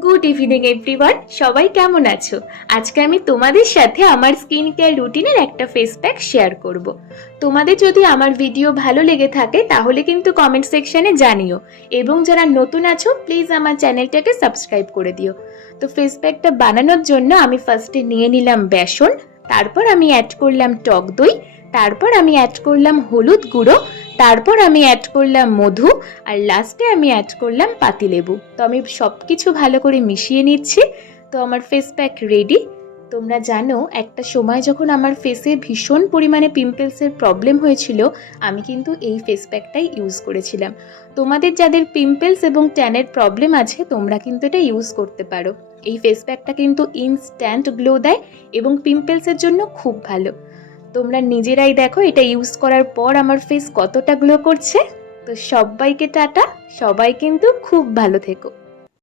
Good evening everyone, সবাই কেমন আছো? আজকে আমি তোমাদের সাথে আমার স্কিন কেয়ার রুটিনের একটা ফেস প্যাক শেয়ার করব। তোমাদের যদি আমার ভিডিও ভালো লেগে থাকে তাহলে কিন্তু কমেন্ট সেকশনে জানিও, এবং যারা নতুন আছো প্লিজ আমার চ্যানেলটাকে সাবস্ক্রাইব করে দিও। তো ফেস প্যাকটা বানানোর জন্য আমি ফার্স্টে নিয়ে নিলাম বেসন, তারপর আমি অ্যাড করলাম টক দই, তারপর আমি অ্যাড করলাম হলুদ গুঁড়ো, তারপর আমি অ্যাড করলাম মধু, আর লাস্টে আমি অ্যাড করলাম পাতিলেবু। তো আমি সব কিছু ভালো করে মিশিয়ে নিচ্ছি। তো আমার ফেস প্যাক রেডি। তোমরা জানো একটা সময় যখন আমার ফেসে ভীষণ পরিমাণে পিম্পলসের প্রবলেম হয়েছিল, আমি কিন্তু এই ফেস প্যাকটাই ইউজ করেছিলাম। তোমাদের যাদের পিম্পলস এবং ট্যানের প্রবলেম আছে তোমরা কিন্তু এটা ইউজ করতে পারো। এই ফেস প্যাকটা কিন্তু ইনস্ট্যান্ট গ্লো দেয় এবং পিম্পলসের জন্য খুব ভালো। তোমরা নিজেরাই দেখো এটা ইউজ করার পর আমার ফেস কতটা গ্লো করছে। তো সবাইকে টাটা, সবাই কিন্তু খুব ভালো থেকো।